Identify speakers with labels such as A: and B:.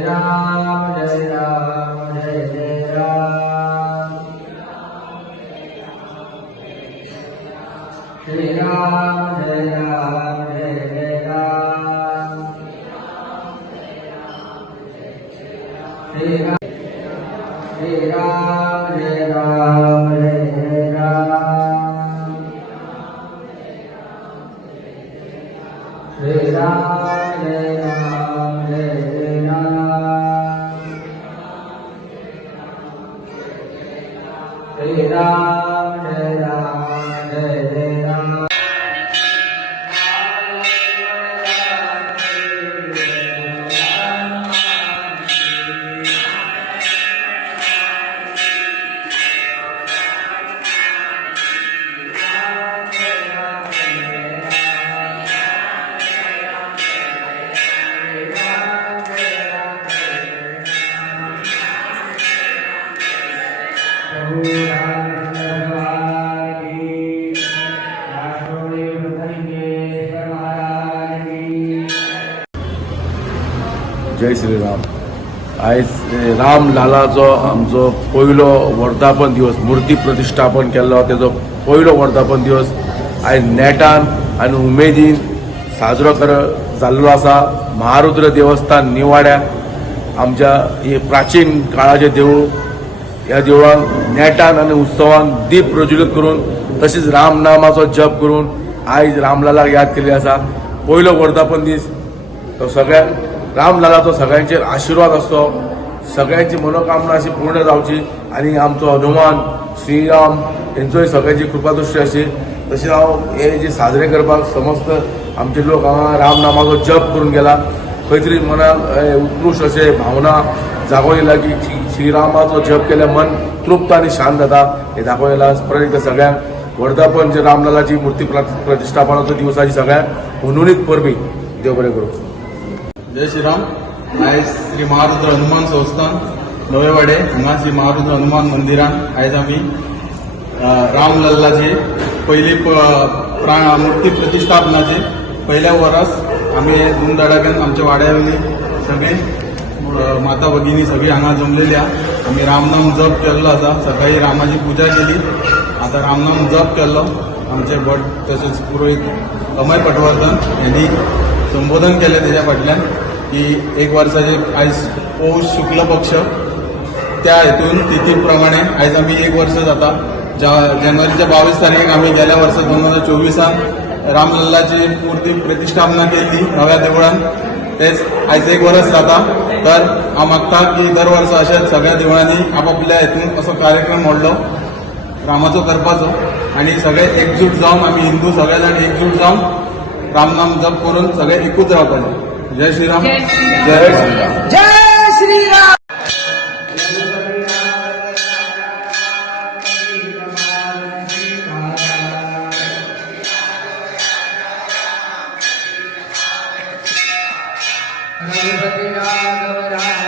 A: राम जय राम जय जय राम श्री राम जय राम जय जय राम श्री राम श्री राम जय राम जय जय राम श्री राम जय राम श्री राम जय राम जय जय राम प्रभु
B: जय श्रीराम. आयज राम लालाचो आमचो पयलो वर्धापन दिवस मुर्ती प्रतिश्ठापन केल्लो तेजो पयलो वर्धापन दिवस. आयज नेटान आनी उमेदीन साजरो कर जाल्लो आसा. महारुद्र देवस्थान निवाड्या. आमच्या हे प्राचीन काळाचें देवूळ ह्या देवळान नेटान आनी उत्सवान दीप प्रज्वलीत करून तशेंच रामनामाचो जप करून आयज रामलालाक याद केल्ली आसा. पयलो वर्धापन दीस तो सगळ्यांक रामलालाचो सगळ्यांचेर आशिर्वाद असतो. सगळ्यांची मनोकामना अशी पूर्ण जावची आनी आमचो हनुमान श्रीराम हेंचोय सगळ्यांची कृपादृश्टी अशी. तशें हांव हे जे साजरे करपाक समस्त आमचे लोक हांगा रामनामाचो जप करून गेला. खंय तरी मनाक अ, उत्कृश्ट अशे भावना जागो की श्री- श्रीरामाचो जप केल्यार मन तृप्त आनी शांत जाता. हे दाखवलेला परत एकदा सगळ्यांक. वर्धापन जे रामलालाची मूर्ती प्र- दिवसाची सगळ्यांक हुनुनीत परबी. देव बरें करूं.
C: जय श्रीराम. आयज श्री महारुद्र हनुमान संस्थान नवेवाडे हांगा श्री महारुद्र हनुमान मंदिरान आयज आमी राम लल्लाची. पहिली मूर्ती प्रा- पहिल्या वरस आम्ही वरास आमी आमच्या वाड्यावयली सगळे माता भगिनी सगळी हांगा जमलेली आहा आमी रामनाम जप केल्लो आसा सकाळी रामाची पुजा केली. आता रामनाम जप केल्लो आमचे भट तसेच पुरोहित अमय पटवर्धन यांनी संबोधन केलें त्याच्या फाटल्यान की एक वर्साचे आयज पौष शुक्ल पक्ष त्या हेतून तिथीप्रमाणे आयज आमी एक वर्ष जाता. जा- जानेवारीच्या बावीस तारीख आमी गेल्या वर्सा दोन हजार चोवीसान रामलल्लाची मूर्ती प्रतिष्ठापना केली नव्या देवळान तेच आयज एक वर्स जाता. तर हांव मागता की दर वर्सा अशेंच सगळ्या देवळांनी आपापल्या हेतून असो कार्यक्रम व्हडलो रामाचो करपाचो. आणि सगळे एकजूट जावन आमी हिंदू सगळे जाण एकजूट जावन राम नाम जप करून सगळे एकूच राहत आहे. जय श्रीराम जय श्रीराम.
D: जय श्रीराम. रघुपति राघव राम